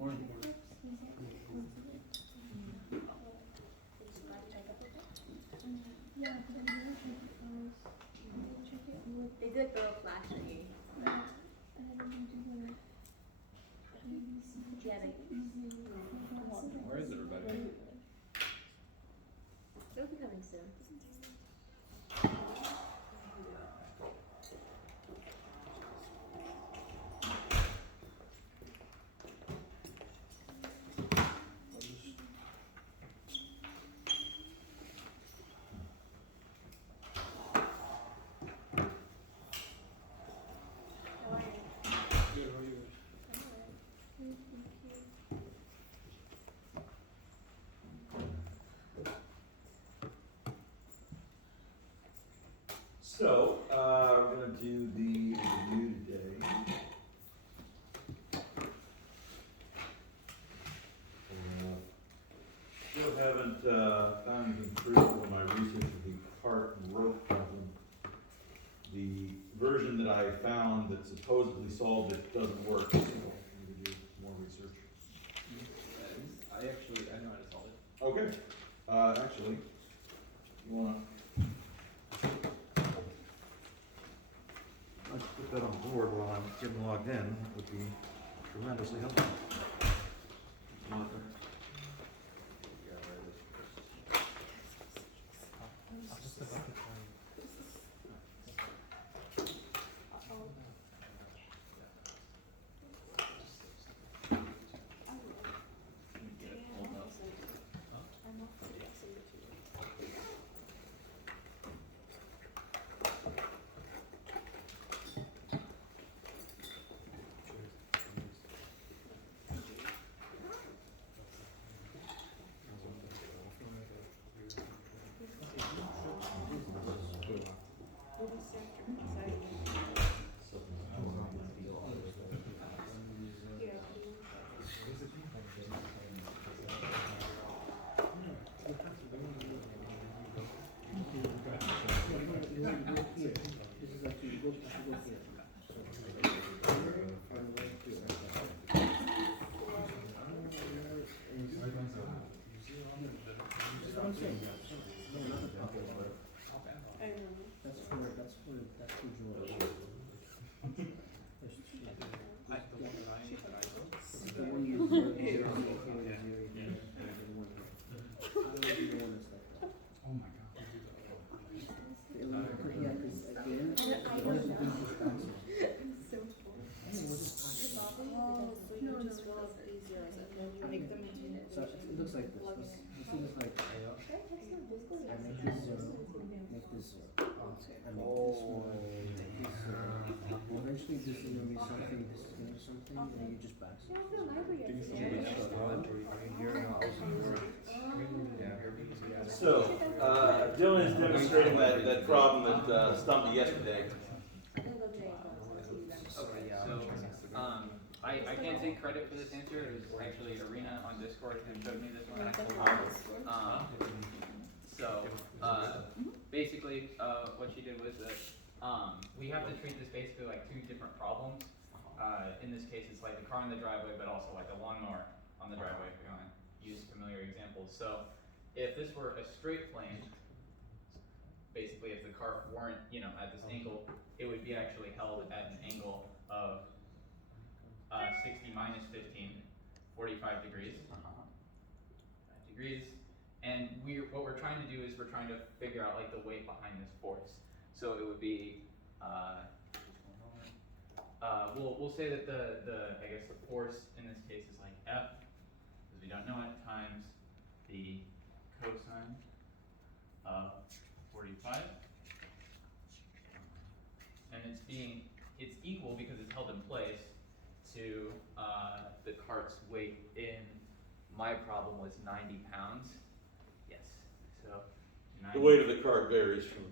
Morning. They did throw a flash at you. Where is everybody? They'll be coming soon. So, we're going to do the review today. Still haven't found anything critical in my research of the cart and rope problem. The version that I found that supposedly solved it doesn't work, so I need to do more research. I know how to solve it. Okay, actually, you wanna? Let's put that on board while I'm getting logged in, that would be tremendously helpful. So it looks like this. It seems like I make this zero, make this zero, I make this one, make this zero. Eventually this is gonna be something, this is gonna be something, and you just pass it. So, Dylan is demonstrating that problem that stumped me yesterday. Okay, so, I can't take credit for this answer. It was actually Arena on Discord who showed me this one. Basically, what she did was that, we have to treat this basically like two different problems. In this case, it's like a car in the driveway, but also like a lawnmower on the driveway, if you want to use familiar examples. So, if this were a straight plane, basically if the cart weren't, at this angle, it would be actually held at an angle of 60 minus 15, 45 degrees. 5 degrees. And what we're trying to do is we're trying to figure out like the weight behind this force. So it would be, we'll say that I guess the force in this case is like F, because we don't know it, times the cosine of 45. And it's equal because it's held in place to the cart's weight in my problem was 90 pounds. Yes, so 90. The weight of the cart varies from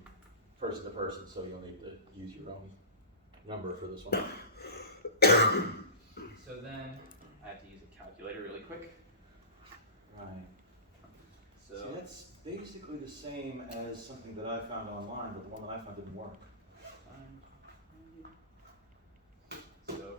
person to person, so you'll need to use your own number for this one. So then I have to use a calculator really quick. Right. So See, that's basically the same as something that I found online, but the one that I found didn't work. So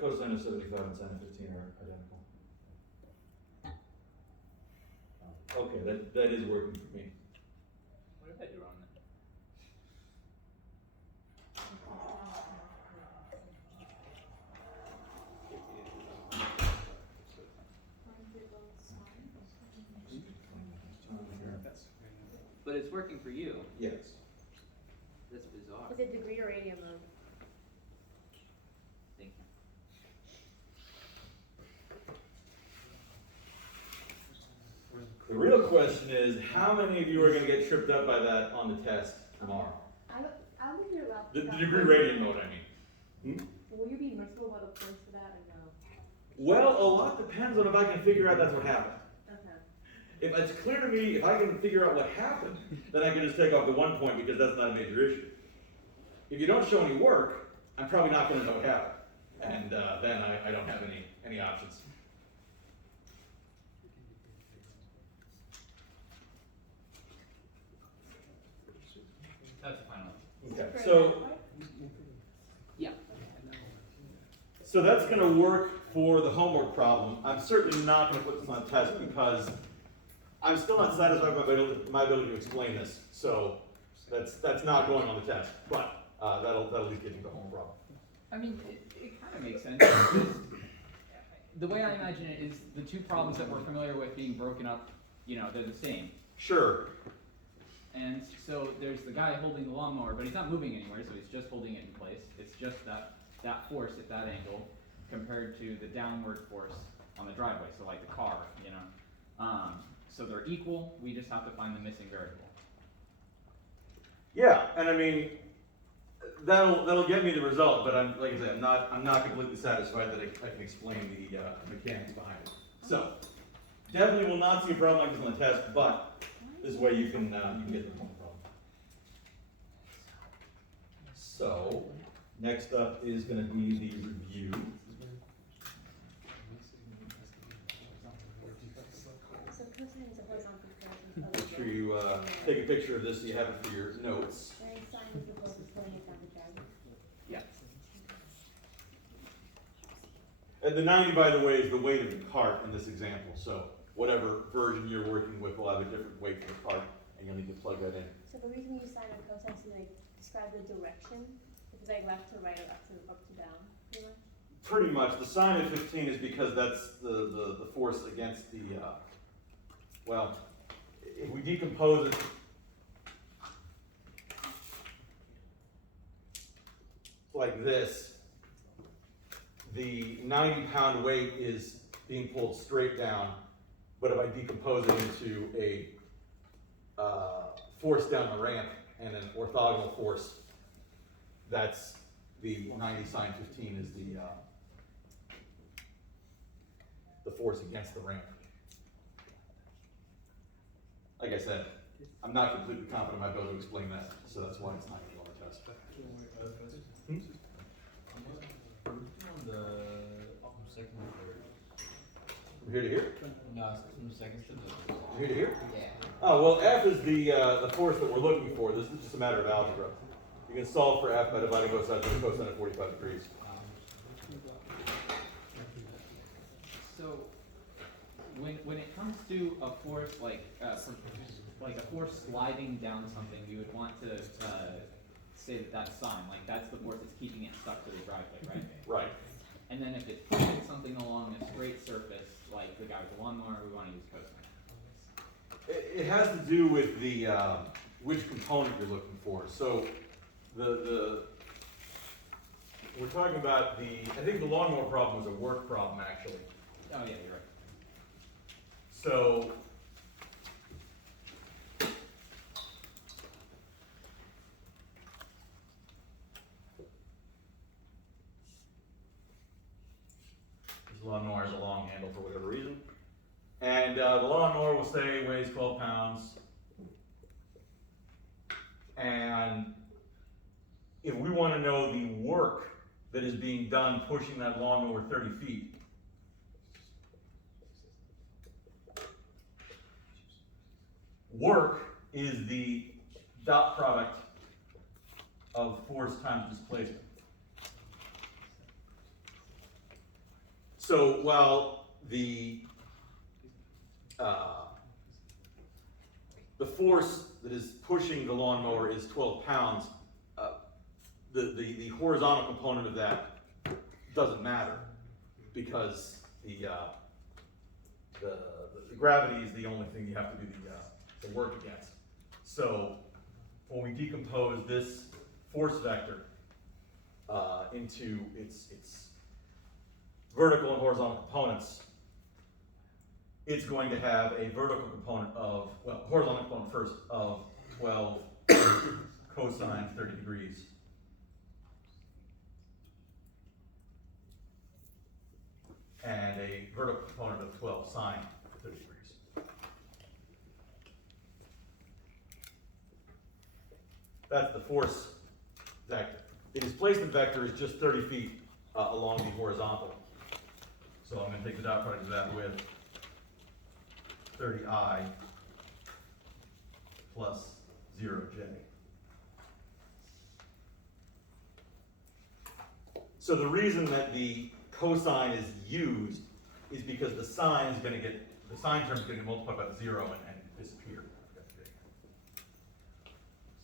Cosine of 75 and sine of 15 are identical. Okay, that is working for me. What did I do wrong then? But it's working for you. Yes. That's bizarre. Is it degree or radian mode? Thank you. The real question is, how many of you are going to get tripped up by that on the test tomorrow? I would figure out. The degree radian mode, I mean. Will you be merciful about the points for that or no? Well, a lot depends on if I can figure out that's what happened. Okay. If it's clear to me, if I can figure out what happened, then I can just take off the 1 point because that's not a major issue. If you don't show any work, I'm probably not going to know what happened. And then I don't have any options. That's the final. Okay, For so, that part? Yeah. so that's going to work for the homework problem. I'm certainly not going to put this on a test because I'm still not satisfied with my ability to explain this. So that's not going on the test, but that'll at least get you the homework problem. I mean, it kind of makes sense. Because the way I imagine it is the two problems that we're familiar with being broken up, you know, they're the same. Sure. And so there's the guy holding the lawnmower, but he's not moving anywhere, so he's just holding it in place. It's just that force at that angle compared to the downward force on the driveway, so like the car, you know. So they're equal, we just have to find the missing variable. Yeah, and I mean, that'll get me the result, but like I said, I'm not completely satisfied that I can explain the mechanics behind it. So definitely will not see a problem like this on the test, but this way you can get the point problem. So next up is going to be the review. So cosine is a horizontal comparison. Make sure you take a picture of this so you have it for your notes. And sine is the closest going down the driveway. Yeah. And the 90, by the way, is the weight of the cart in this example. So whatever version you're working with will have a different weight for the cart, and you'll need to plug that in. So the reason you use sine and cosine is to like describe the direction. If it's like left to right or up to down, pretty much. Pretty much. The sine of 15 is because that's the force against the, well, if we decompose it, like this, the 90-pound weight is being pulled straight down, but if I decompose it into a force down the ramp and an orthogonal force, that's the 90 sine 15 is the force against the ramp. Like I said, I'm not completely confident I might be able to explain that, so that's why it's not going to go on the test. On the second and third. From here to here? No, from second to the. From here to here? Yeah. Oh, well, F is the force that we're looking for. This is just a matter of algebra. You can solve for F by dividing both sides by cosine of 45 degrees. So when it comes to a force like a force sliding down something, you would want to say that that's sine, like that's the force that's keeping it stuck to the driveway, right? Right. And then if it's pushing something along a straight surface, like the guy with the lawnmower, we want to use cosine. It has to do with the which component you're looking for. So we're talking about I think the lawnmower problem was a work problem actually. Oh yeah, you're right. So this lawnmower has a long handle for whatever reason. And the lawnmower will say weighs 12 pounds. And if we want to know the work that is being done pushing that lawnmower 30 feet, work is the dot product of force times displacement. So while the force that is pushing the lawnmower is 12 pounds, the horizontal component of that doesn't matter, because the gravity is the only thing you have to do the work against. So when we decompose this force vector into its vertical and horizontal components, it's going to have a vertical component of, well, horizontal component first of 12 cosine 30 degrees. And a vertical component of 12 sine 30 degrees. That's the force vector. The displacement vector is just 30 feet along the horizontal. So I'm going to take the dot product of that with 30I plus 0J. So the reason that the cosine is used is because the sine is going to get, the sine term is going to get multiplied by the 0 and disappear.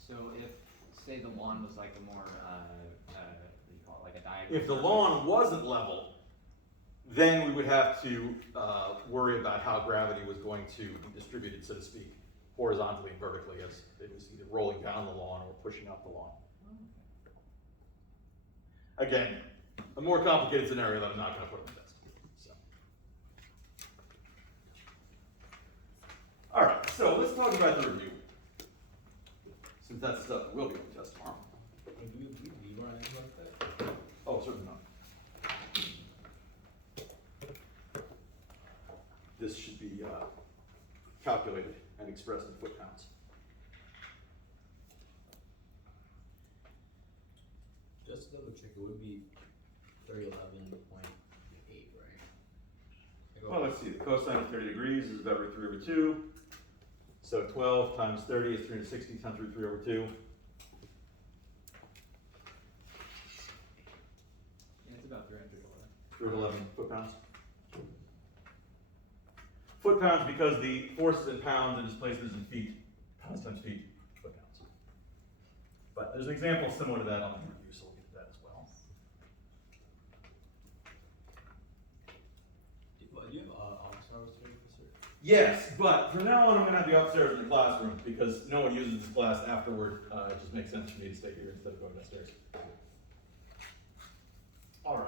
So if, say the lawn was like a more, what do you call it, like a diagonal? If the lawn wasn't level, then we would have to worry about how gravity was going to be distributed, so to speak, horizontally and vertically, as it was either rolling down the lawn or pushing up the lawn. Again, a more complicated scenario that I'm not going to put on the test. So. All right, so let's talk about the review, since that's stuff that will be on the test tomorrow. Do you want anything like that? Oh, certainly not. This should be calculated and expressed in foot pounds. Just to double check, it would be 311.8, right? Well, let's see. The cosine of 30 degrees is about root 3 over 2. So 12 times 30 is 360 times root 3 over 2. Yeah, it's about 311. 311 foot pounds. Foot pounds because the force is in pounds and displacement is in feet. Pounds times feet, foot pounds. But there's an example similar to that on the review, so we'll get to that as well. Do you have office hours today, Professor? Yes, but from now on I'm going to have the upstairs in the classroom because no one uses this class afterward. It just makes sense for me to stay here instead of going downstairs. All right.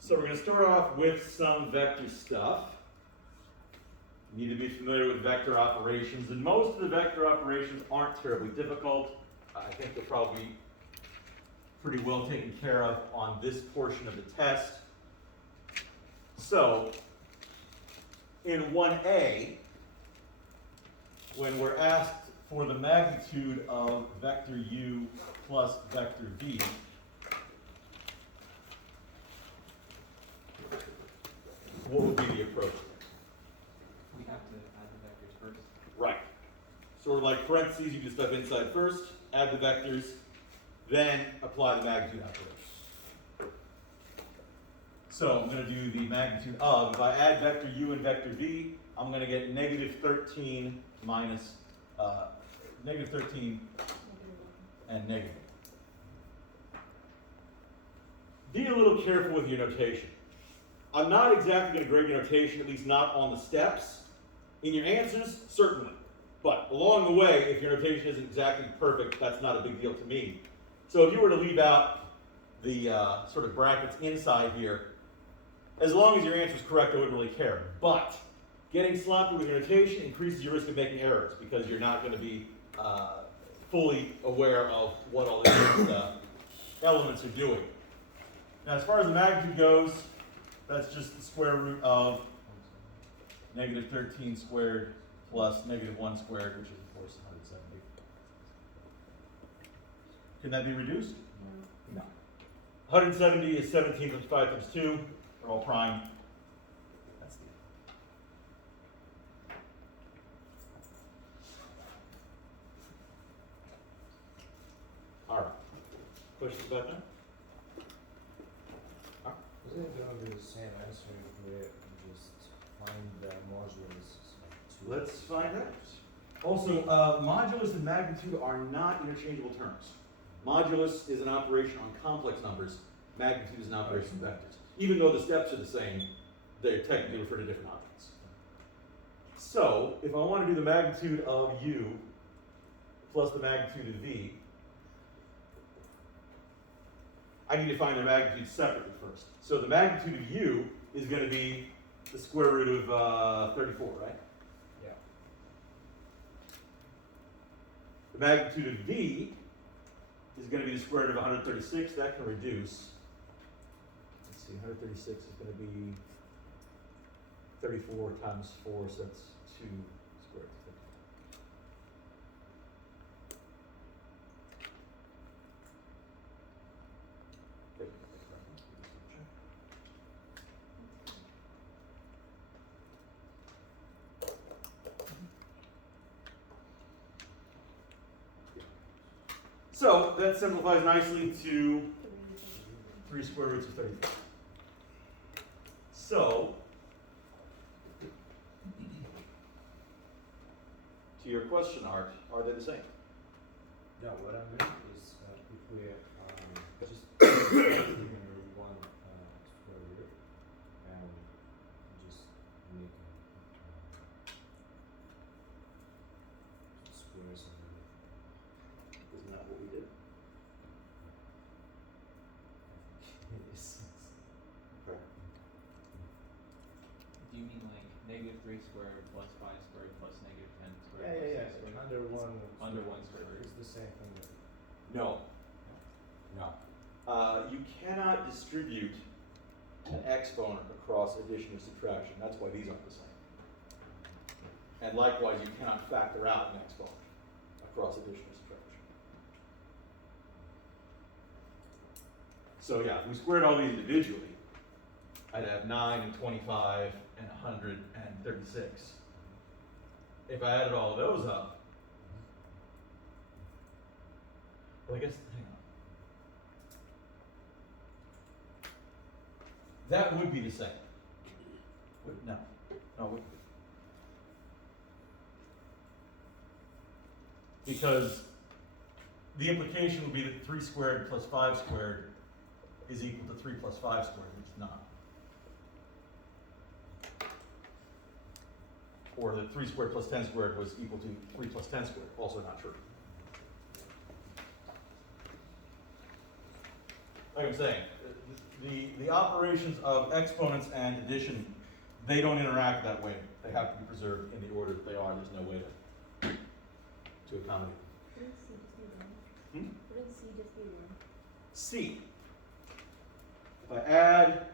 So we're going to start off with some vector stuff. You need to be familiar with vector operations, and most of the vector operations aren't terribly difficult. I think they're probably pretty well taken care of on this portion of the test. So, in 1A, when we're asked for the magnitude of vector u plus vector v, what would be the approach? We have to add the vectors first. Right. Sort of like parentheses, you can step inside first, add the vectors, then apply the magnitude operation. So I'm going to do the magnitude of, if I add vector u and vector v, I'm going to get negative 13 minus, negative 13 and negative. Be a little careful with your notation. I'm not exactly going to grade your notation, at least not on the steps. In your answers, certainly. But along the way, if your notation isn't exactly perfect, that's not a big deal to me. So if you were to leave out the sort of brackets inside here, as long as your answer is correct, I wouldn't really care. But getting sloppy with your notation increases your risk of making errors because you're not going to be fully aware of what all these elements are doing. Now, as far as the magnitude goes, that's just the square root of negative 13 squared plus negative 1 squared, which is, of course, 170. Can that be reduced? No. 170 is 17 times 5 times 2. They're all prime. That's the Questions about that? Isn't it gonna be the same answer if we just find the modulus? Let's find out. Also, modulus and magnitude are not interchangeable terms. Modulus is an operation on complex numbers. Magnitude is an operation on vectors. Even though the steps are the same, they technically refer to different objects. So, if I want to do the magnitude of u plus the magnitude of v, I need to find their magnitude separately first. So the magnitude of u is going to be the square root of 34, right? Yeah. The magnitude of v is going to be the square root of 136. That can reduce. Let's see, 136 is going to be 34 times 4, so that's 2 squared. So that simplifies nicely to 3 square roots of 34. So, to your question, Art, are they the same? Yeah, what I meant is if we just given one square root and just make squares of it. Isn't that what we did? Yes. Okay. Do you mean like -3 squared plus 5 squared plus -10 squared? Yeah. plus 6 squared? Under one. Under one square root. It's the same thing. No. No. You cannot distribute an exponent across addition or subtraction. That's why these aren't the same. And likewise, you cannot factor out an exponent across addition or subtraction. So yeah, if we squared all these individually, I'd have 9 and 25 and 136. If I added all of those up, well, I guess, hang on. That would be the same. No, it wouldn't be. Because the implication would be that 3 squared plus 5 squared is equal to 3 plus 5 squared, which is not. Or that 3 squared plus 10 squared was equal to 3 plus 10 squared, also not true. Like I'm saying, the operations of exponents and addition, they don't interact that way. They have to be preserved in the order that they are. There's no way to accommodate. Wouldn't C just be one? Wouldn't C just be one? C. If I add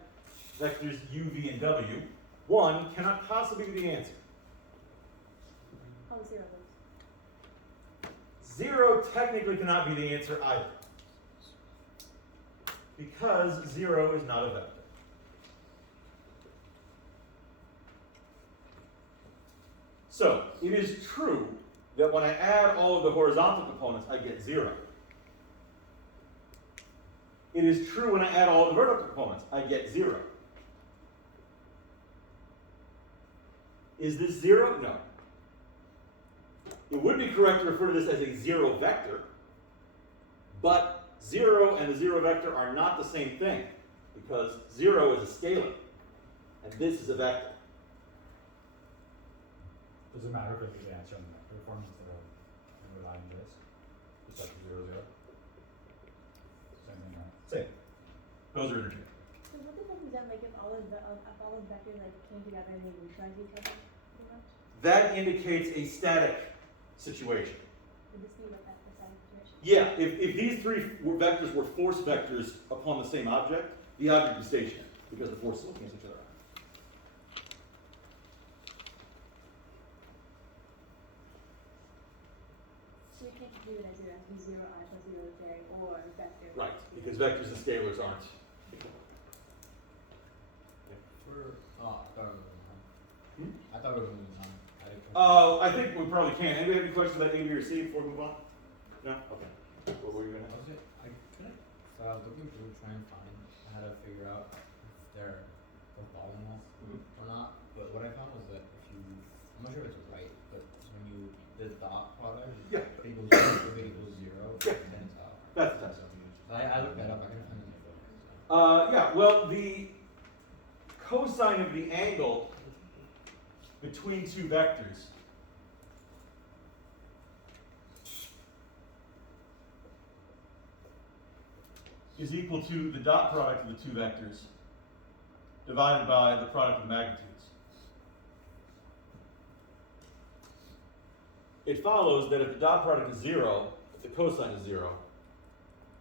vectors u, v, and w, 1 cannot possibly be the answer. Oh, 0 those. 0 technically cannot be the answer either. Because 0 is not a vector. So, it is true that when I add all of the horizontal components, I get 0. It is true when I add all of the vertical components, I get 0. Is this 0? No. It would be correct to refer to this as a 0 vector, but 0 and the 0 vector are not the same thing, because 0 is a scalar, and this is a vector. Does it matter if it's the answer on the vector form instead of relying on this? Just like 0, 0? Same thing, right? Same. Those are interchangeable. So what the fuck is that, like, if all of vectors, like, came together and they neutralize each other, pretty much? That indicates a static situation. Would this be what that percent situation? Yeah, if these 3 vectors were force vectors upon the same object, the object is stationary, because the forces will cancel each other out. So we can't do it as 0, it has to be 0 I plus 0 j, or vector. Right, because vectors and scalars aren't. I thought it was moving on. I think we probably can. Anybody have any questions about A, B, or C before we move on? No? Okay. What were you going to Was it? So I was looking through trying to find how to figure out if they're orthogonal or not. But what I found was that if you, I'm not sure if it's right, but when you the dot product Yeah. equals if it equals 0, then it's out. That's the test. So I looked that up. I couldn't find any photos. Yeah, well, the cosine of the angle between two vectors is equal to the dot product of the two vectors divided by the product of the magnitudes. It follows that if the dot product is 0, if the cosine is 0,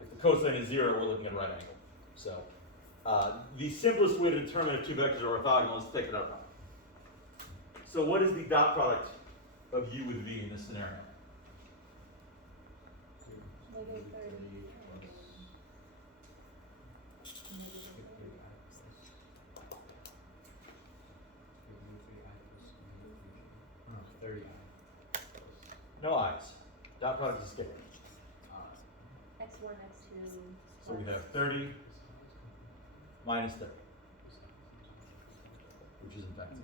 if the cosine is 0, we're looking at a right angle. So the simplest way to determine if two vectors are orthogonal is to take the dot product. So what is the dot product of u with v in this scenario? Negative 30. No, 30. No i's. Dot product is a scalar. X1, X2. So we have 30 minus 30, which is in fact 0.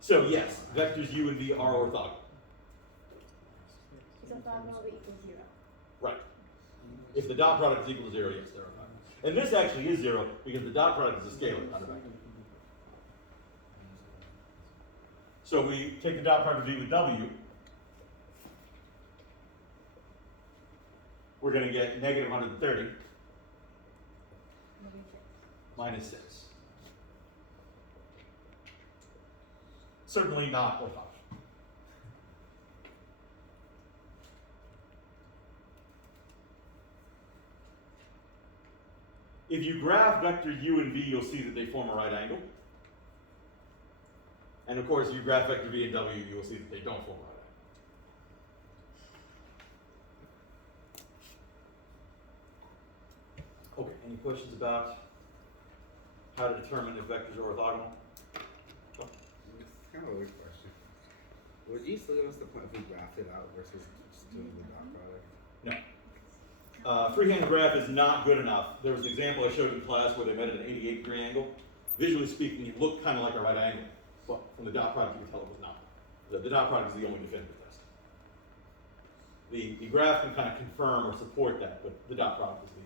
So yes, vectors u and v are orthogonal. Is orthogonal to equal 0. Right. If the dot product is equal to 0, yes, they're orthogonal. And this actually is 0 because the dot product is a scalar, not a vector. So we take the dot product of v with w. We're going to get negative 130 Negative 6. minus 6. Certainly not orthogonal. If you graph vector u and v, you'll see that they form a right angle. And of course, if you graph vector v and w, you'll see that they don't form a right angle. Okay, any questions about how to determine if vectors are orthogonal? It's kind of a weird question. Would you still give us the point if we graphed it out versus just doing the dot product? No. Freehand graph is not good enough. There was an example I showed in class where they made an 88-degree angle. Visually speaking, it looked kind of like a right angle, but from the dot product you could tell it was not. The dot product is the only definitive test. The graph can kind of confirm or support that, but the dot product is the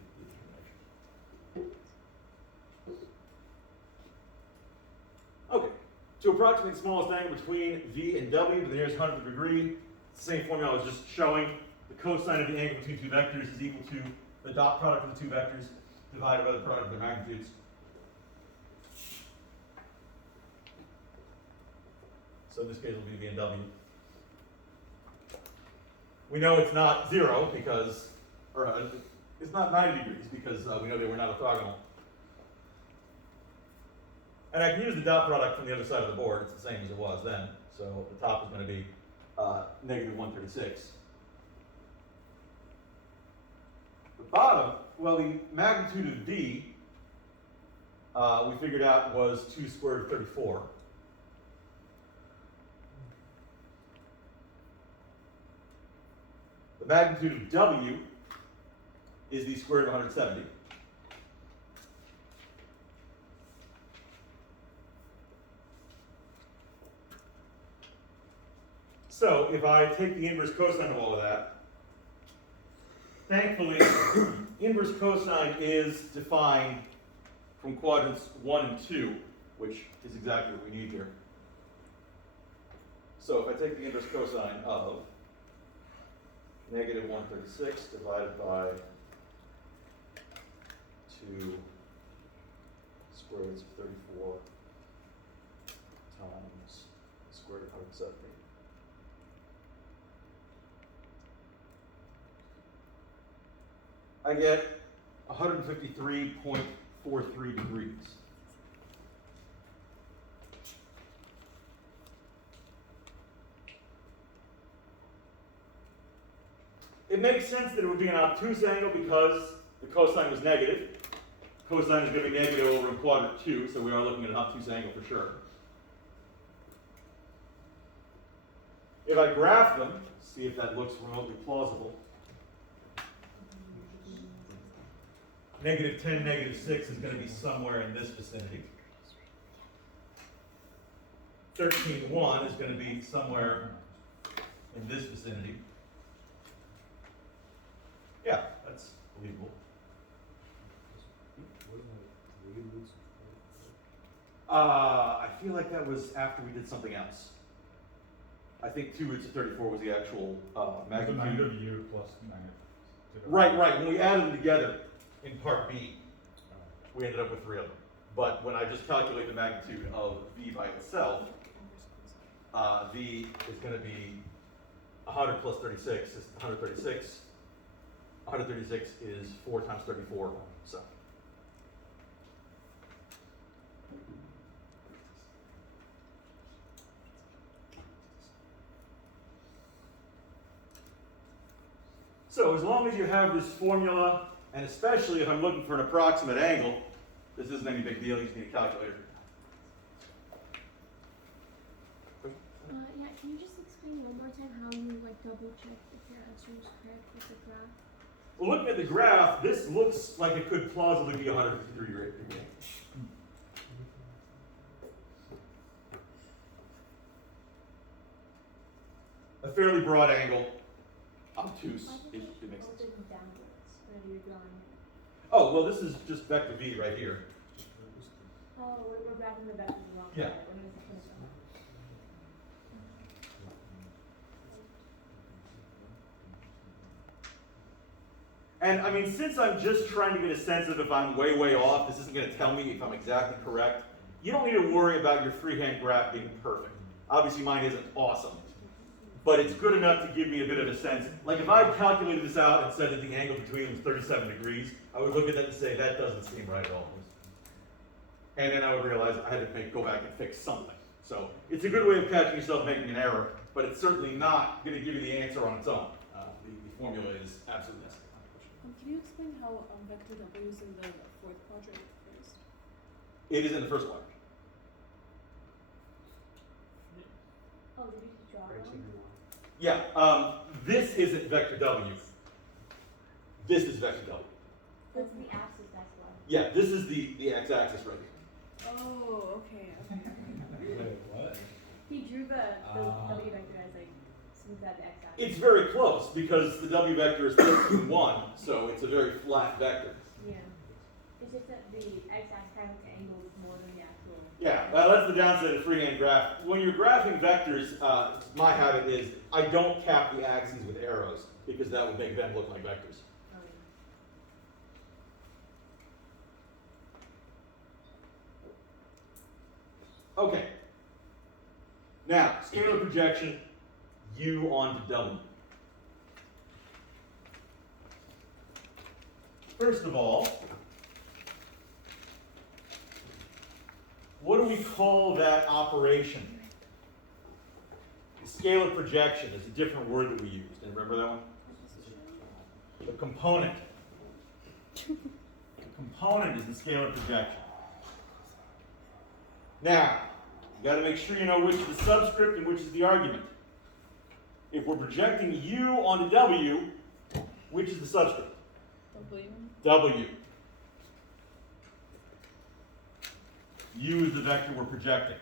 determination. Okay, to approximate the smallest angle between v and w to the nearest 100th degree, it's the same formula I was just showing. The cosine of the angle between two vectors is equal to the dot product of the two vectors divided by the product of their magnitudes. So in this case, it'll be v and w. We know it's not 0 because, or it's not 90 degrees because we know they were not orthogonal. And I can use the dot product from the other side of the board. It's the same as it was then. So the top is going to be negative 136. The bottom, well, the magnitude of v, we figured out was 2 squared root of 34. The magnitude of w is the square root of 170. So if I take the inverse cosine of all of that, thankfully, inverse cosine is defined from quadrants 1 and 2, which is exactly what we need here. So if I take the inverse cosine of negative 136 divided by 2 square roots of 34 times square root of 170. I get 153.43 degrees. It makes sense that it would be an obtuse angle because the cosine was negative. Cosine is going to be negative over in quadrant 2, so we are looking at an obtuse angle for sure. If I graph them, see if that looks remotely plausible. -10, -6 is going to be somewhere in this vicinity. 13.1 is going to be somewhere in this vicinity. Yeah, that's believable. I feel like that was after we did something else. I think 2 roots of 34 was the actual magnitude. Magnitude of U plus magnitude. Right. When we added them together in part B, we ended up with 3 of them. But when I just calculate the magnitude of V by itself, V is going to be 100 plus 36 is 136. 136 is 4 times 34, so. So as long as you have this formula, and especially if I'm looking for an approximate angle, this isn't any big deal, you just need a calculator. Yeah, can you just explain one more time how you like double check if your answer is correct with the graph? Well, looking at the graph, this looks like it could plausibly be 153 degree. A fairly broad angle, obtuse, it makes sense. Downwards, whenever you're drawing it. Oh, well, this is just vector V right here. Oh, we're grabbing the vectors wrong. Yeah. We're gonna finish off. And I mean, since I'm just trying to get a sense of if I'm way off, this isn't going to tell me if I'm exactly correct. You don't need to worry about your freehand graph being perfect. Obviously mine isn't awesome, but it's good enough to give me a bit of a sense. Like if I calculated this out and said that the angle between them was 37 degrees, I would look at that and say, that doesn't seem right at all. And then I would realize I had to go back and fix something. So it's a good way of catching yourself making an error, but it's certainly not going to give you the answer on its own. The formula is absolutely necessary. Can you explain how vector W is in the fourth quadrant first? It is in the first quadrant. Oh, did you just draw one? Yeah, this isn't vector W. This is vector W. That's the axis, that's why. Yeah, this is the x-axis right here. Oh, okay. Wait, what? He drew the W vector as like, since that the x-axis. It's very close because the W vector is 13.1, so it's a very flat vector. Yeah. It's just that the x-axis kind of angles more than the actual. Yeah, well, that's the downside of freehand graph. When you're graphing vectors, my habit is I don't cap the axes with arrows because that would make them look like vectors. Okay. Now, scalar projection, U onto W. First of all, what do we call that operation? The scalar projection is a different word that we used. And remember that one? The component. The component is the scalar projection. Now, you got to make sure you know which is the subscript and which is the argument. If we're projecting U onto W, which is the subscript? W. W. U is the vector we're projecting.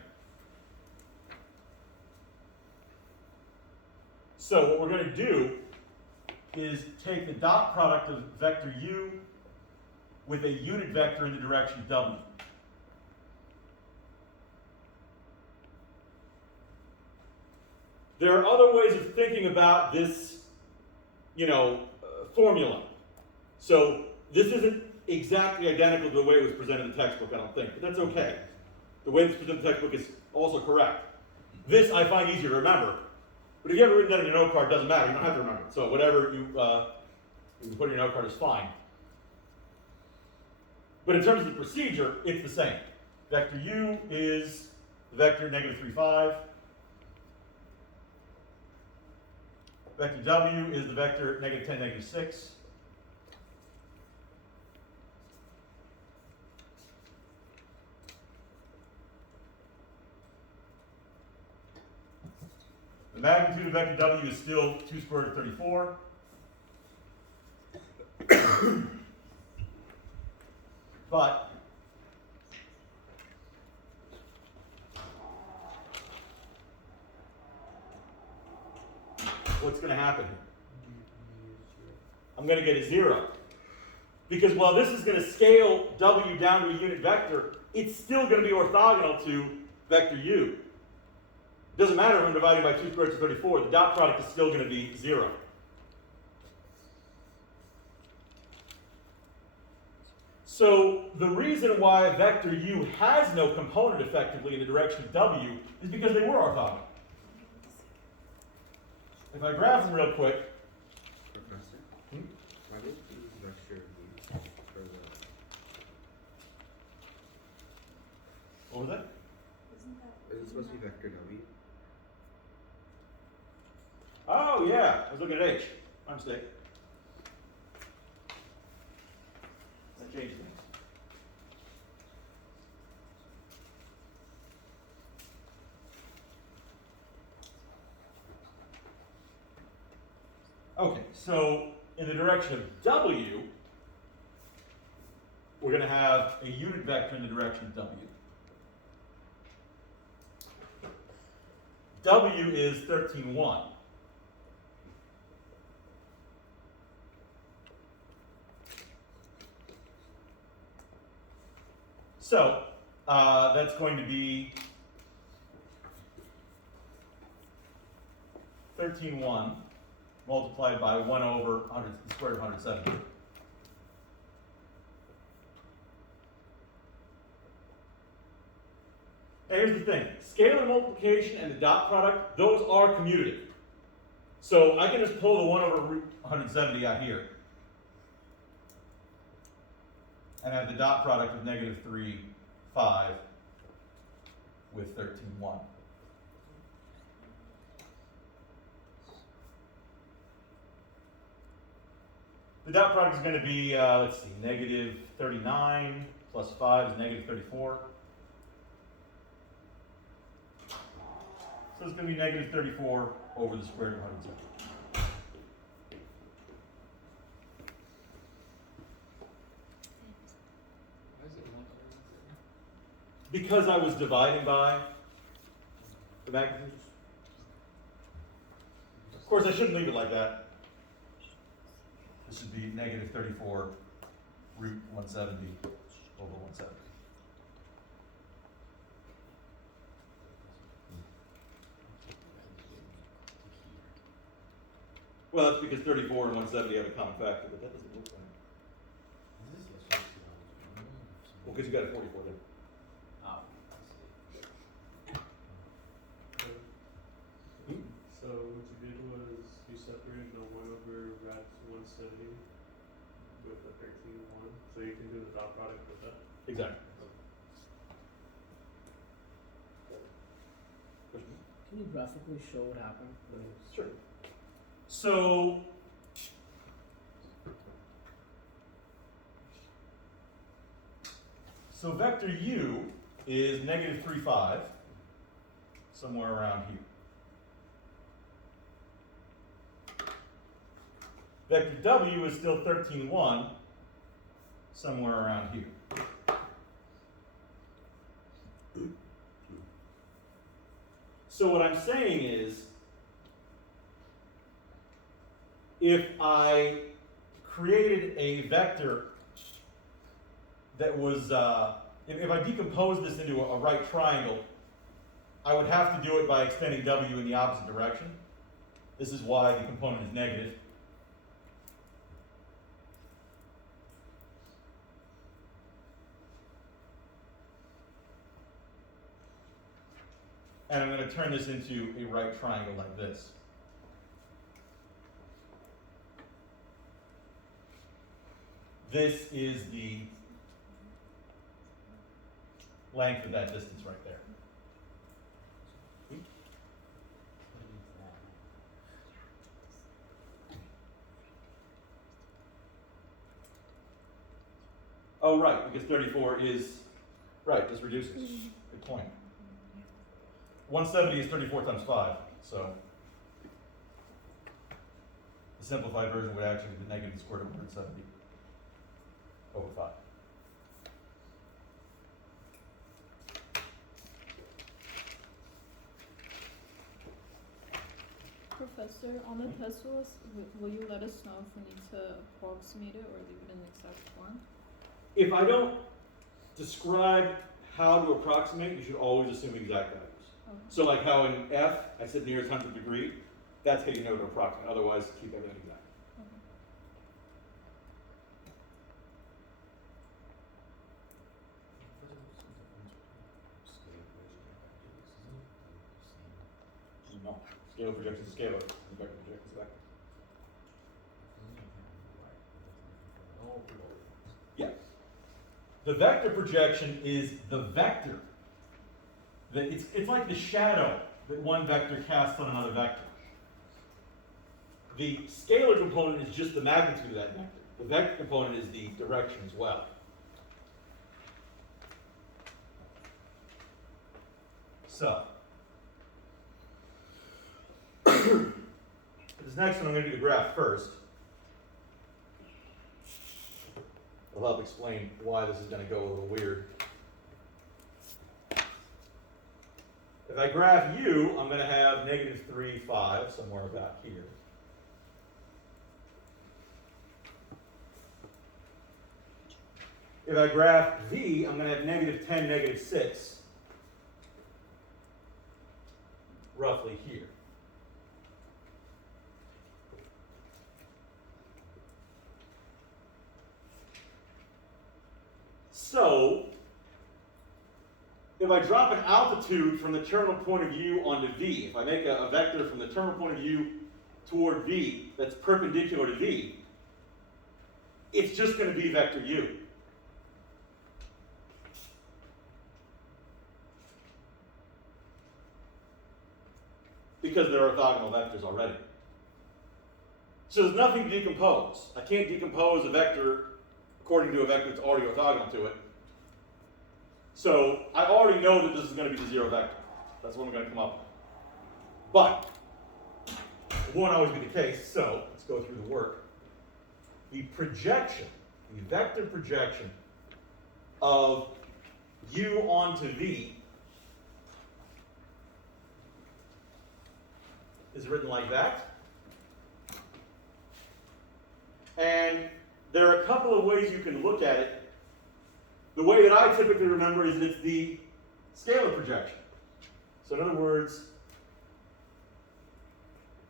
So what we're going to do is take the dot product of vector U with a unit vector in the direction W. There are other ways of thinking about this, formula. So this isn't exactly identical to the way it was presented in the textbook, I don't think, but that's okay. The way it's presented in the textbook is also correct. This I find easier to remember, but if you haven't written that in your note card, it doesn't matter, you don't have to remember it. So whatever you put in your note card is fine. But in terms of the procedure, it's the same. Vector U is vector -3,5. Vector W is the vector -10, -6. The magnitude of vector W is still 2 squared root of 34. But what's going to happen here? I'm going to get a 0. Because while this is going to scale W down to a unit vector, it's still going to be orthogonal to vector U. It doesn't matter if I'm dividing by 2 squared roots of 34, the dot product is still going to be 0. So the reason why vector U has no component effectively in the direction of W is because they were orthogonal. If I graph them real quick, Professor? Hmm? Why did you use vector V for the... what was that? Isn't that? Is it supposed to be vector W? Oh yeah, I was looking at H. My mistake. That changed things. Okay, so in the direction of W, we're going to have a unit vector in the direction of W. W is 13,1. So that's going to be 13,1 multiplied by 1 over 100, the square root of 170. Now here's the thing. Scalar multiplication and the dot product, those are commutative. So I can just pull the 1 over root 170 out here and have the dot product of negative 3, 5 with 13,1. The dot product is going to be, let's see, negative 39 plus 5 is negative 34. So it's going to be negative 34 over the square root of 170. Because I was dividing by the magnitudes. Of course, I shouldn't leave it like that. This should be negative 34 root 170 over 170. Well, that's because 34 and 170 have a common factor, but that doesn't look right. Well, because you got a 44 there. Oh, So what you did was you separated the 1 over rad 170 with the 13,1, so you can do the dot product with that. Exactly. Can you graphically show what happened? Sure. So vector U is negative 3, 5, somewhere around here. Vector W is still 13,1, somewhere around here. So what I'm saying is, if I created a vector that was, if I decompose this into a right triangle, I would have to do it by extending W in the opposite direction. This is why the component is negative. And I'm going to turn this into a right triangle like this. This is the length of that distance right there. Oh, right, because 34 is, right, this reduces. Good point. 170 is 34 times 5, so the simplified version would actually be the negative square root of 170 over 5. Professor, on the test list, will you let us know if we need to approximate it or leave it in the exact form? If I don't describe how to approximate, you should always assume exact values. Okay. So like how in F, I said near 100th degree, that's how you know to approximate. Otherwise, keep everything exact. Okay. No. Scalar projection is scalar. Vector projection is vector. Yeah. The vector projection is the vector. It's like the shadow that one vector casts on another vector. The scalar component is just the magnitude of that vector. The vector component is the direction as well. So, this next one I'm going to do the graph first. It'll help explain why this is going to go a little weird. If I graph u, I'm going to have negative 3, 5, somewhere about here. If I graph v, I'm going to have negative 10, negative 6, roughly here. So, if I drop an altitude from the terminal point of view onto v, if I make a vector from the terminal point of view toward v that's perpendicular to v, it's just going to be vector u. Because they're orthogonal vectors already. So there's nothing to decompose. I can't decompose a vector according to a vector that's already orthogonal to it. So I already know that this is going to be the zero vector. That's what I'm going to come up with. But it won't always be the case, so let's go through the work. The projection, the vector projection of u onto v is written like that. And there are a couple of ways you can look at it. The way that I typically remember is that it's the scalar projection. So in other words,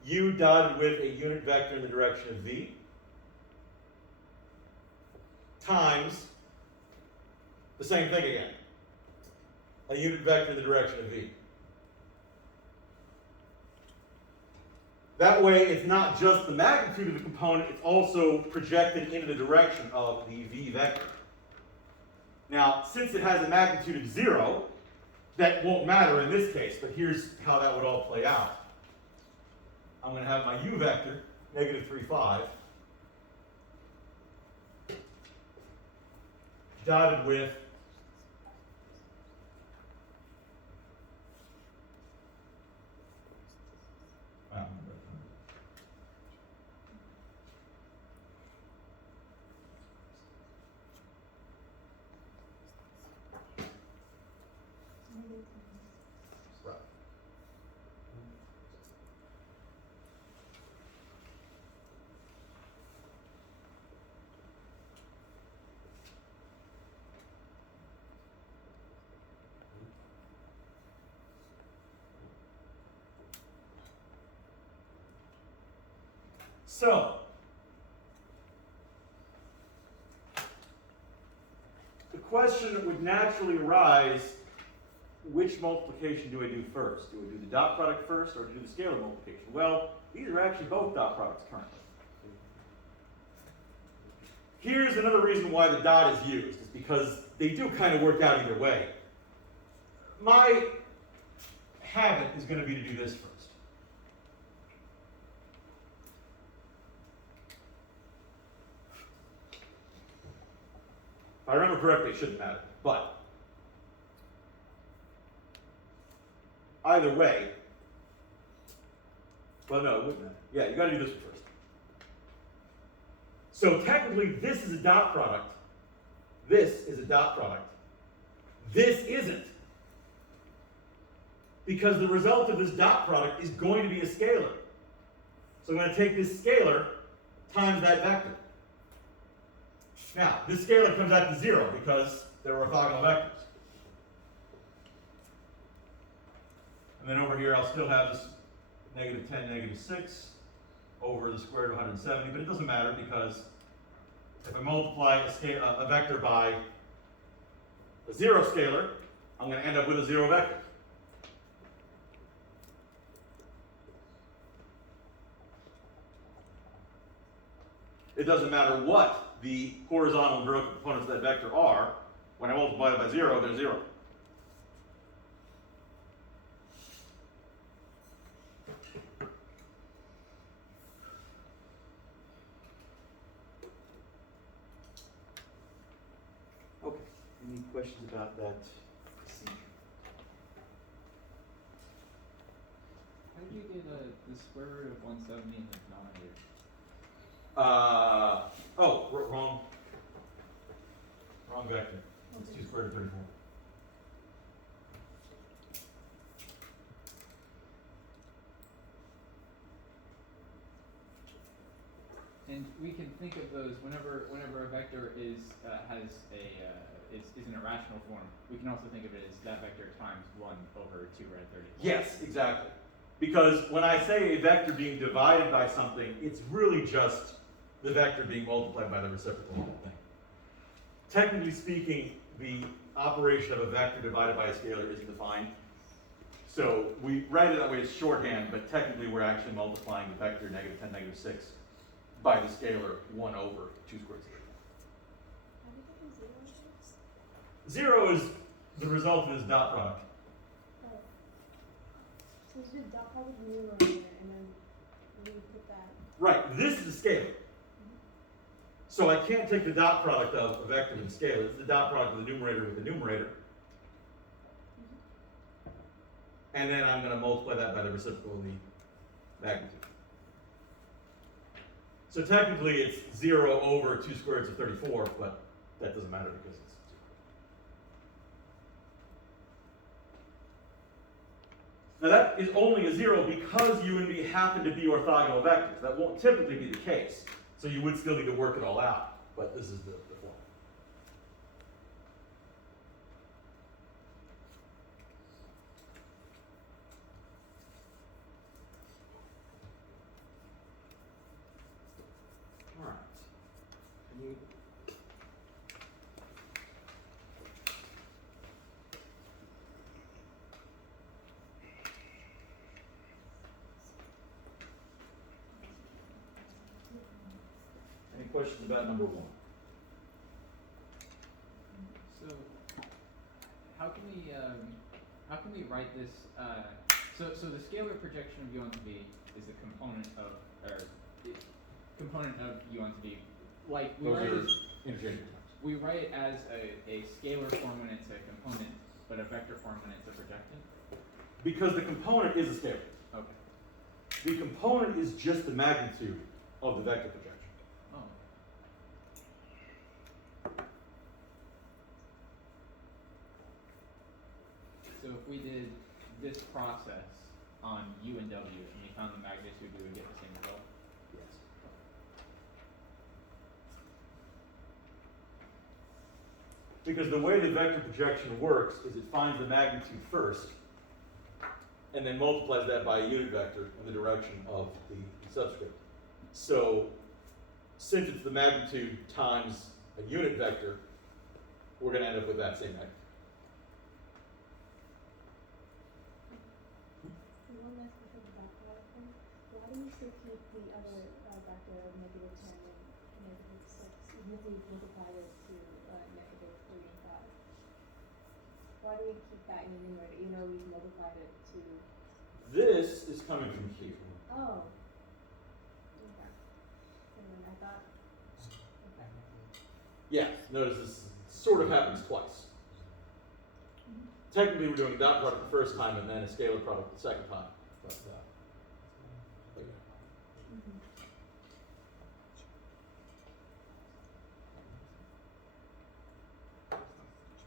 u dotted with a unit vector in the direction of v times the same thing again, a unit vector in the direction of v. That way, it's not just the magnitude of the component, it's also projected into the direction of the v vector. Now, since it has a magnitude of 0, that won't matter in this case, but here's how that would all play out. I'm going to have my u vector, negative 3, 5, dotted with So, the question that would naturally arise, which multiplication do I do first? Do I do the dot product first or do I do the scalar multiplication? Well, these are actually both dot products currently. Here's another reason why the dot is used, is because they do kind of work out either way. My habit is going to be to do this first. If I remember correctly, it shouldn't matter, but either way, well, no, it wouldn't matter. Yeah, you got to do this one first. So technically, this is a dot product. This is a dot product. This isn't. Because the result of this dot product is going to be a scalar. So I'm going to take this scalar times that vector. Now, this scalar comes out to 0 because they're orthogonal vectors. And then over here, I'll still have this negative 10, negative 6 over the square root of 170, but it doesn't matter because if I multiply a vector by a 0 scalar, I'm going to end up with a 0 vector. It doesn't matter what the horizontal and vertical components of that vector are. When I multiply it by 0, they're 0. Okay, any questions about that? How did you get the square root of 170 in the denominator? Wrong vector. It's 2 squared root of 34. And we can think of those whenever a vector is in a rational form. We can also think of it as that vector times 1 over 2 raised to 34. Yes, exactly. Because when I say a vector being divided by something, it's really just the vector being multiplied by the reciprocal of that thing. Technically speaking, the operation of a vector divided by a scalar isn't defined. So we write it that way as shorthand, but technically we're actually multiplying the vector negative 10, negative 6 by the scalar 1 over 2 squared. How do you get 0? 0 is the result of this dot product. Oh. So you do dot product with numerator and then we put that. Right, this is a scalar. So I can't take the dot product of a vector with a scalar. It's the dot product of the numerator with the numerator. And then I'm going to multiply that by the reciprocal of the magnitude. So technically it's 0 over 2 squared roots of 34, but that doesn't matter because it's 0. Now that is only a 0 because u and v happen to be orthogonal vectors. That won't typically be the case. So you would still need to work it all out, but this is the form. All right. Any questions about number 1? So how can we write this? So the scalar projection of u onto v is a component of u onto v. Like we Those write are it, interchangeable terms. we write it as a scalar form when it's a component, but a vector form when it's a projectant. Because the component is a scalar. Okay. The component is just the magnitude of the vector projection. Oh. So if we did this process on u and w and we found the magnitude, we would get the same result? Yes. Because the way the vector projection works is it finds the magnitude first and then multiplies that by a unit vector in the direction of the subscript. So since it's the magnitude times a unit vector, we're going to end up with that same magnitude. One last question about that product thing. Why do you still keep the other vector of negative 10 and negative 6, even if we multiply it to negative 3 and 5? Why do we keep that in the numerator, even though we've multiplied it to... This is coming from here. Oh. Okay. And then I thought... Okay. Yeah, notice this sort of happens twice. Technically, we're doing a dot product the first time and then a scalar product the second time. But yeah.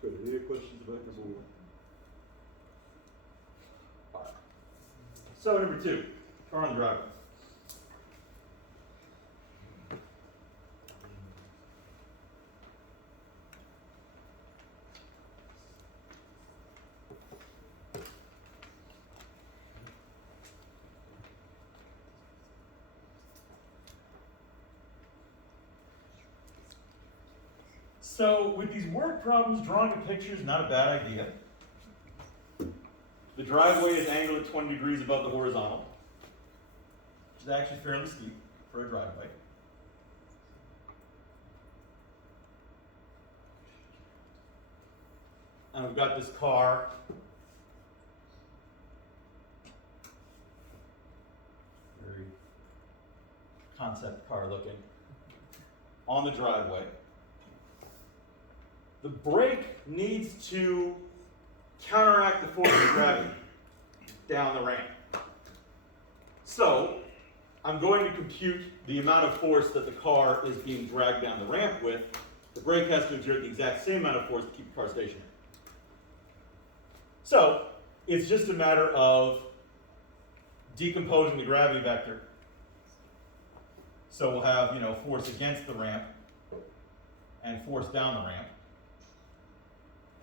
Good. Any questions about number 1? All right. So number 2, car on the driveway. So with these word problems, drawing a picture is not a bad idea. The driveway is angled at 20 degrees above the horizontal, which is actually fairly steep for a driveway. And we've got this car. Very concept car looking. On the driveway. The brake needs to counteract the force of gravity down the ramp. So, I'm going to compute the amount of force that the car is being dragged down the ramp with. The brake has to exert the exact same amount of force to keep the car stationary. So, it's just a matter of decomposing the gravity vector. So we'll have, force against the ramp and force down the ramp.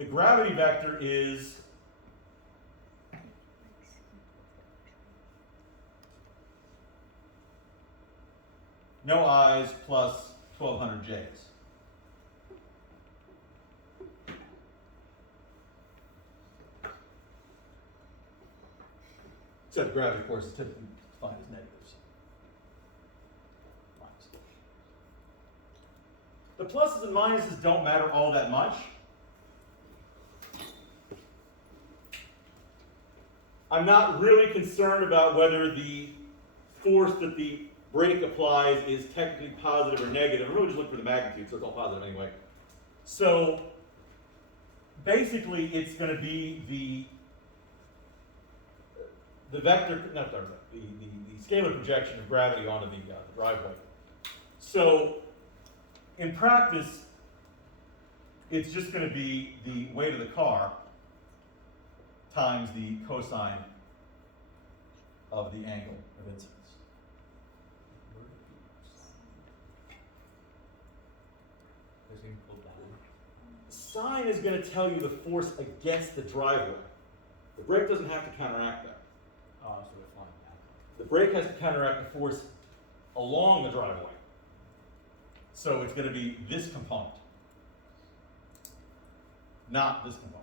The gravity vector is no i's plus 1200 j's. Except gravity, of course, is typically defined as negatives. The pluses and minuses don't matter all that much. I'm not really concerned about whether the force that the brake applies is technically positive or negative. I'm really just looking for the magnitude, so it's all positive anyway. So basically, it's going to be the vector, not the scalar projection of gravity onto the driveway. So in practice, it's just going to be the weight of the car times the cosine of the angle of incidence. Sine is going to tell you the force against the driveway. The brake doesn't have to counteract that. Oh, so we're flying back. The brake has to counteract the force along the driveway. So it's going to be this component, not this component.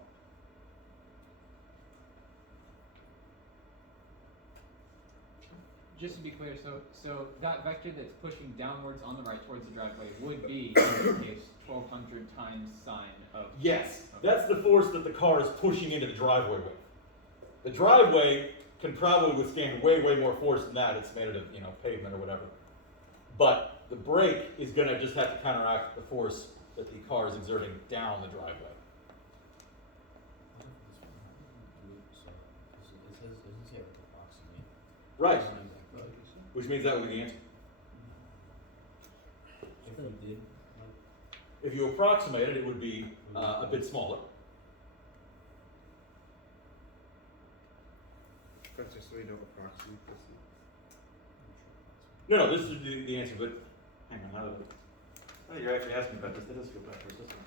Just to be clear, so that vector that's pushing downwards on the right towards the driveway would be, in this case, 1200 times sine of... Yes, okay. that's the force that the car is pushing into the driveway with. The driveway can probably withstand way, way more force than that. It's made out of, pavement or whatever. But the brake is going to just have to counteract the force that the car is exerting down the driveway. Right. Which means that would be the answer. If we did, If you approximate it, it would be a bit smaller. That's just so you don't approximate this. No, this is the answer, but hang on, how do I... Oh, you're actually asking about this. That does go backwards, doesn't it?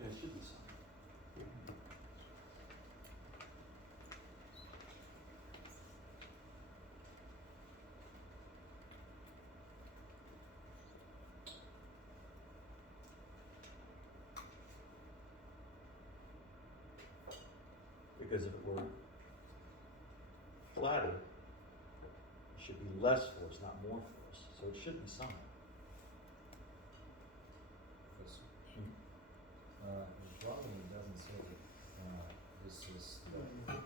Yeah, it should be some. Because if it were flatter, it should be less force, not more force. So it should be sine. the problem doesn't say this is the 1,200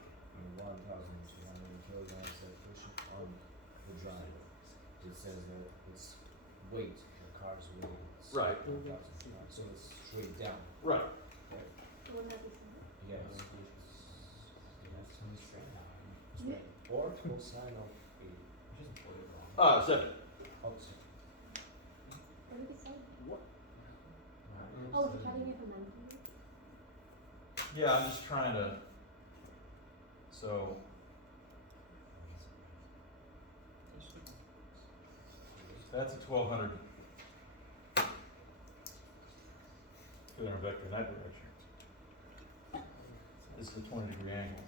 kilograms that push it on the drive. It says that it's weight, the car's weight. It's Right. 1,000 pounds, so it's straight down. Right. Wouldn't that be something? Yes. It has to be straight down. Straight. Or cosine of 8. I just put it wrong. 7. Oh, sorry. What did it say? What? Oh, it's trying to get from 19? Yeah, I'm just trying to. So. That's a 1200. Put our vector in that direction. This is a 20-degree angle.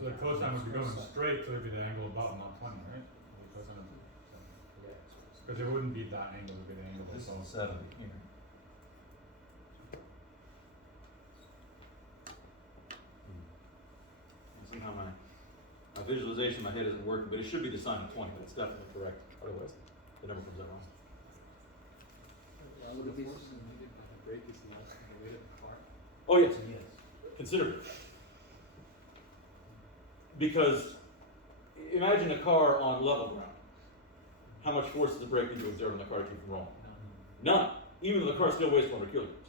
So the cosine would be going straight, so it'd be the angle above, not 20, right? The cosine of, because it wouldn't be that angle, it would be the angle This above. is 70 here. Somehow my visualization in my head isn't working, but it should be the sine of 20, but it's definitely correct. Otherwise, the number comes out wrong. Look at this. Brake is not the weight of the car. Oh yes, considerably. Because imagine a car on level ground. How much force does the brake need to exert on the car to keep from rolling? None. Even though the car still weighs 400 kilograms.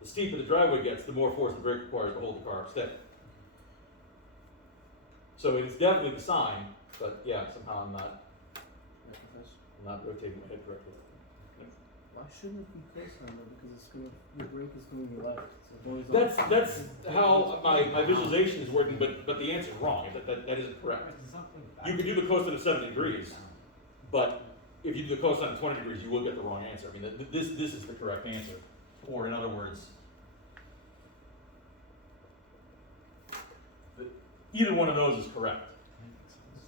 The steeper the driveway gets, the more force the brake requires to hold the car steady. So it's definitely the sine, but yeah, somehow I'm not rotating my head correctly. Why shouldn't it be cosine though? Because it's going, your brake is going left. So it goes on. That's how my visualization is working, but the answer is wrong. That isn't correct. You can do the cosine of 70 degrees, but if you do the cosine of 20 degrees, you will get the wrong answer. I mean, this is the correct answer. Or in other words, either one of those is correct.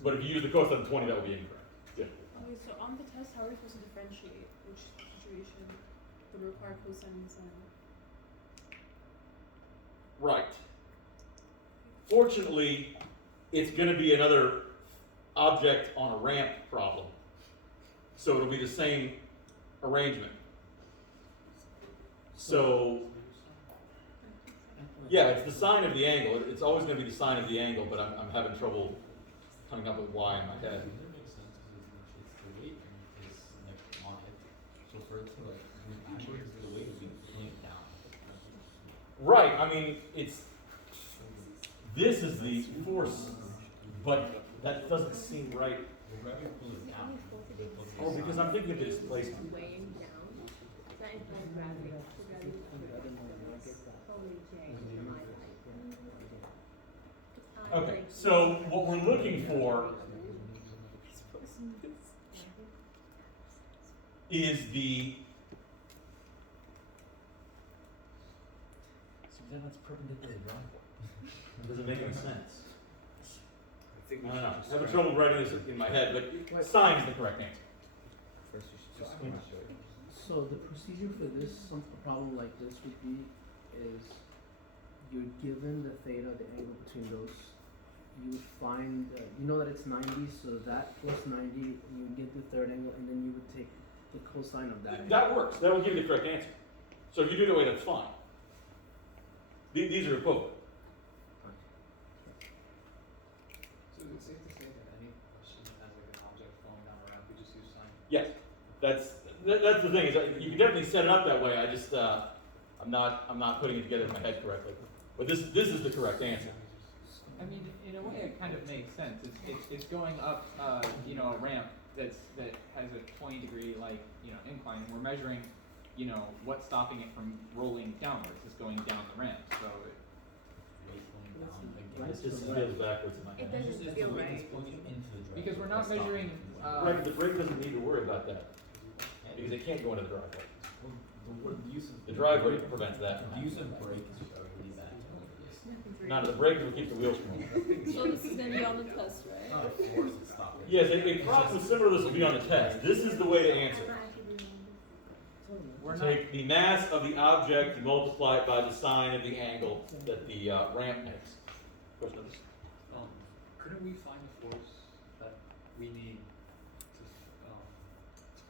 But if you use the cosine of 20, that would be incorrect. Yeah. Okay, so on the test, how are we supposed to differentiate which situation would require cosine and sine? Right. Fortunately, it's going to be another object on a ramp problem. So it'll be the same arrangement. So, yeah, it's the sine of the angle. It's always going to be the sine of the angle, but I'm having trouble coming up with y in my head. That makes sense because it's the weight is like on it. So for it to like move backwards, the weight would be pulling it down. Right, I mean, this is the force, but that doesn't seem right. We'll gravity pull it down. Oh, because I'm thinking of displacement. Weighing down. It's not implying gravity. Gravity only J in my life. Okay, so what we're looking for is the. So then that's perpendicular to the driveway. It doesn't make any sense. I think I we don't know. should just I'm having scratch trouble writing this in my head, but sine is the correct answer. First, you should just scratch it. So the procedure for this, some problem like this would be, is you're given the theta, the angle between those. You would find, you know that it's 90, so that plus 90, you would get the third angle, and then you would take the cosine of that angle. That works. That will give you the correct answer. So if you do it that way, that's fine. These are equivalent. So is it safe to say that any question that has like an object falling down a ramp, we just use sine? Yes, that's the thing. Is that you can definitely set it up that way. I just I'm not putting it together in my head correctly. But this is the correct answer. I mean, in a way, it kind of makes sense. It's going up, a ramp that has a 20-degree incline, and we're measuring, what's stopping it from rolling downwards. It's going down the ramp, so. This just feels backwards in my It head. doesn't feel right. Because we're not measuring. Right, the brake doesn't need to worry about that because it can't go into the driveway. The driveway prevents that. The use of brake is really bad. Not the brake will keep the wheels from moving. So this is gonna be on the test, right? Not a force to stop it. Yes, a problem similar to this will be on the test. This is the way to answer. We're not. Take the mass of the object and multiply it by the sine of the angle that the ramp makes. Question of this? Couldn't we find the force that we need to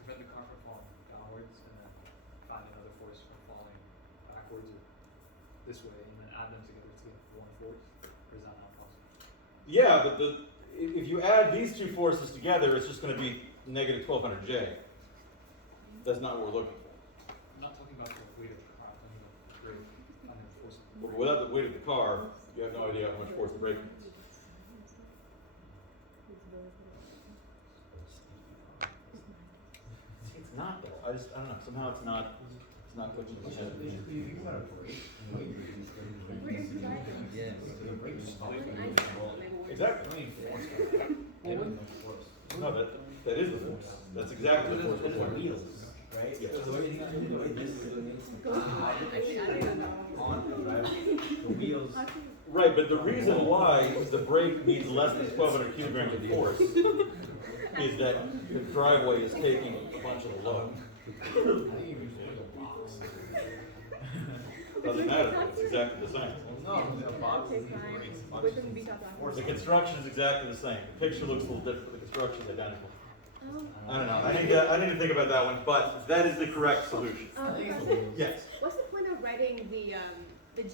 prevent the car from falling downwards, and then find another force from falling backwards or this way, and then add them together to get one force? Or is that not possible? Yeah, but if you add these two forces together, it's just going to be negative 1200 J. That's not what we're looking for. I'm not talking about the weight of the car, I'm talking about the brake, finding the force. But without the weight of the car, you have no idea how much force the brake makes. It's not though. I don't know. Somehow it's not clicking in my head. If you got a brake and weight reduce, then We're improvising. Yeah. Exactly. No, that is the force. That's exactly the force. Those are wheels, right? Yes. So what do you think of this? Actually, I don't know. On the driveway, the wheels. Right, but the reason why the brake needs less than 1,200 kilograms of force is that the driveway is taking a bunch of the load. Doesn't matter, it's exactly the same. With them beat up backwards. The construction is exactly the same. The picture looks a little different, but the construction is identical. I don't know, I didn't think about that one, but that is the correct solution. Professor, Yes. what's the point of writing the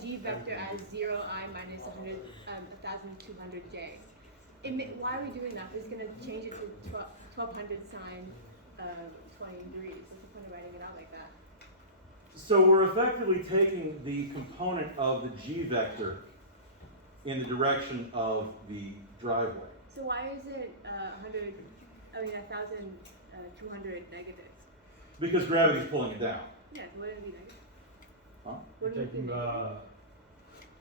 G vector as 0I minus 1,200J? Why are we doing that? It's gonna change it to 1,200 sine 20 degrees. What's the point of writing it out like that? So we're effectively taking the component of the G vector in the direction of the driveway. So why is it 1,200 negative? Because gravity's pulling it down. Yeah, so wouldn't it be negative? Huh? Wouldn't it be Taking negative?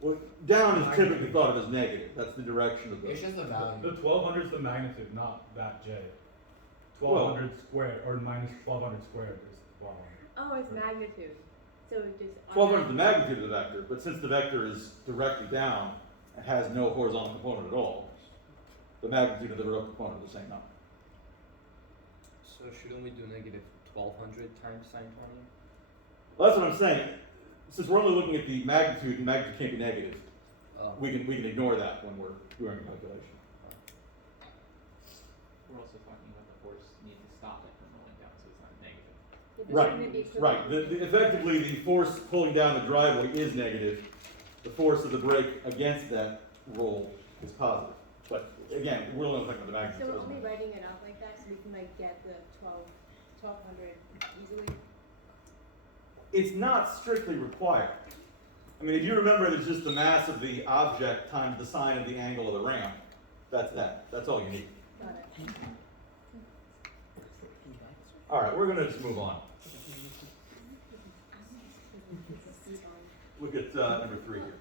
Well, down is typically thought of as negative. That's the direction of It's the. just the value. The 1200 is the magnitude, not that J. 1200 squared, or minus 1200 squared is 1200. Oh, it's magnitude. So it just 1,200 is the magnitude of the vector, but since the vector is directly down, it has no horizontal component at all. The magnitude of the vertical component is the same number. So shouldn't we do negative 1200 times sine 20? Well, that's what I'm saying. Since we're only looking at the magnitude can't be negative. We can ignore that when we're doing a calculation. We're also talking about the force need to stop it from rolling down, so it's not negative. Right. Effectively, the force pulling down the driveway is negative. The force of the brake against that roll is positive. But again, we're only talking about the magnitude. So so it we're doesn't only matter. writing it out like that so we can like get the 1,200 easily. It's not strictly required. I mean, if you remember, there's just the mass of the object times the sine of the angle of the ramp. That's that. That's all you need. Got it. All right, we're gonna just move on. Look at number 3 here.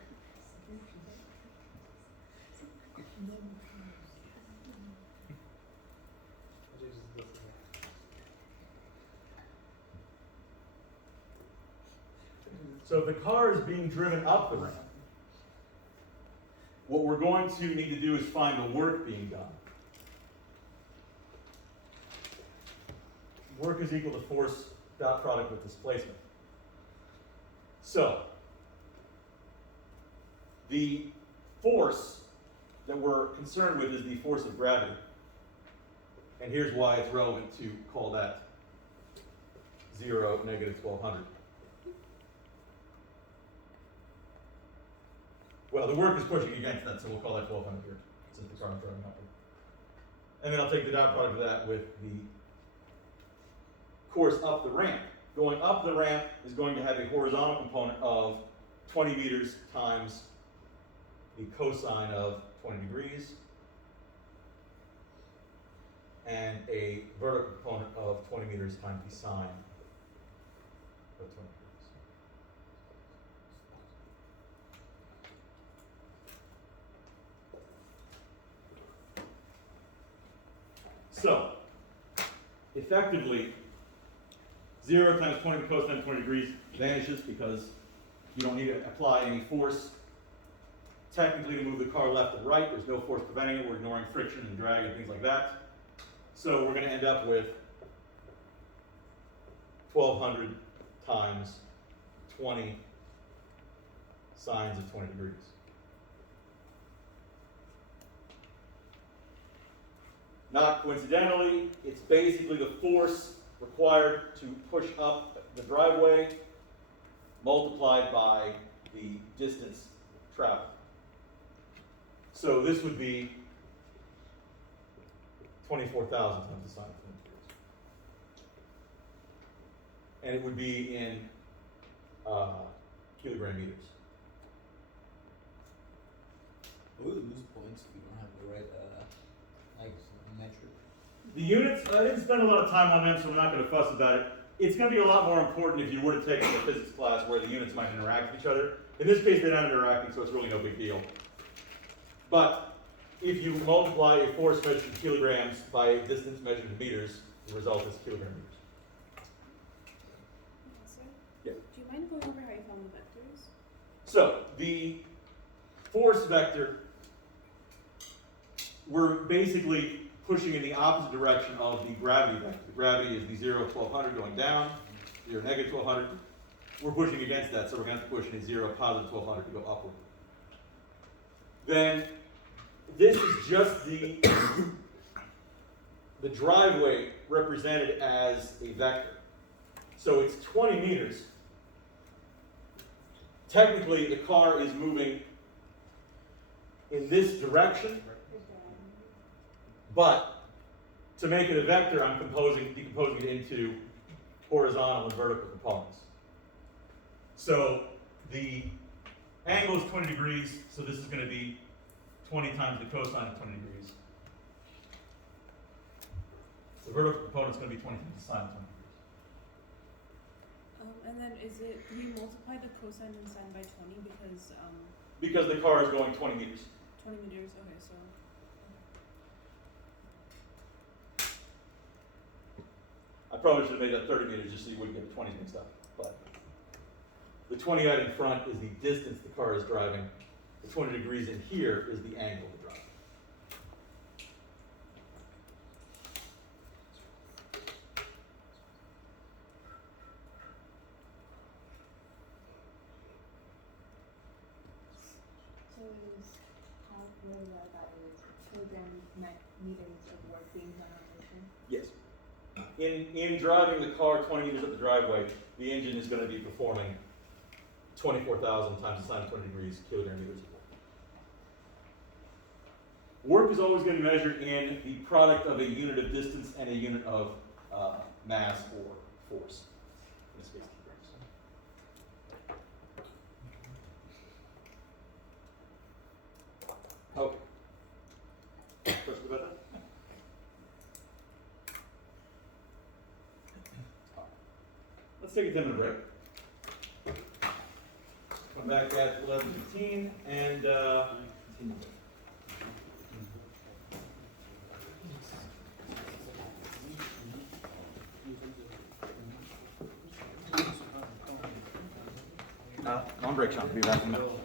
So if the car is being driven up the ramp, what we're going to need to do is find the work being done. Work is equal to force dot product with displacement. So, the force that we're concerned with is the force of gravity. And here's why it's relevant to call that 0, negative 1200. Well, the work is pushing against that, so we'll call that 1200 here, since the car is driving upward. And then I'll take the dot product of that with the course up the ramp. Going up the ramp is going to have a horizontal component of 20 meters times the cosine of 20 degrees, and a vertical component of 20 meters times the sine of 20 degrees. So, effectively, 0 times 20 to cosine 20 degrees vanishes because you don't need to apply any force technically to move the car left and right. There's no force preventing it. We're ignoring friction and drag and things like that. So we're going to end up with 1,200 times 20 sines of 20 degrees. Not coincidentally, it's basically the force required to push up the driveway multiplied by the distance traveled. So this would be 24,000 times the sine of 20 degrees. And it would be in kilogram meters. We would lose points if we don't have the right metric. The units, I didn't spend a lot of time on them, so I'm not going to fuss about it. It's going to be a lot more important if you were to take a physics class where the units might interact with each other. In this case, they're not interacting, so it's really no big deal. But if you multiply a force measured in kilograms by a distance measured in meters, the result is kilogram meters. Yeah. Do you mind going over how you found the vectors? So the force vector, we're basically pushing in the opposite direction of the gravity vector. The gravity is the 0, 1200 going down, 0, negative 1200. We're pushing against that, so we're going to have to push in a 0, positive 1200 to go upward. Then this is just the driveway represented as a vector. So it's 20 meters. Technically, the car is moving in this direction, but to make it a vector, I'm decomposing it into horizontal and vertical components. So the angle is 20 degrees, so this is going to be 20 times the cosine of 20 degrees. The vertical component is going to be 20 times the sine of 20 degrees. And then do you multiply the cosine and sine by 20 Because the car is going 20 meters. 20 meters, okay, so. I probably should have made that 30 meters just so you wouldn't get the 20s mixed up. But the 20 out in front is the distance the car is driving. The 20 degrees in here is the angle of the drive. So is how whether that is meters of work being done on the machine? Yes. In driving the car 20 meters up the driveway, the engine is going to be performing 24,000 times the sine of 20 degrees kilogram meters of work. Work is always going to be measured in the product of a unit of distance and a unit of mass or force. In this case, kilograms. Okay. Questions about that? Let's take a 10-minute break. Come back at 11:15 and continue. On break, Sean. Be back in a minute.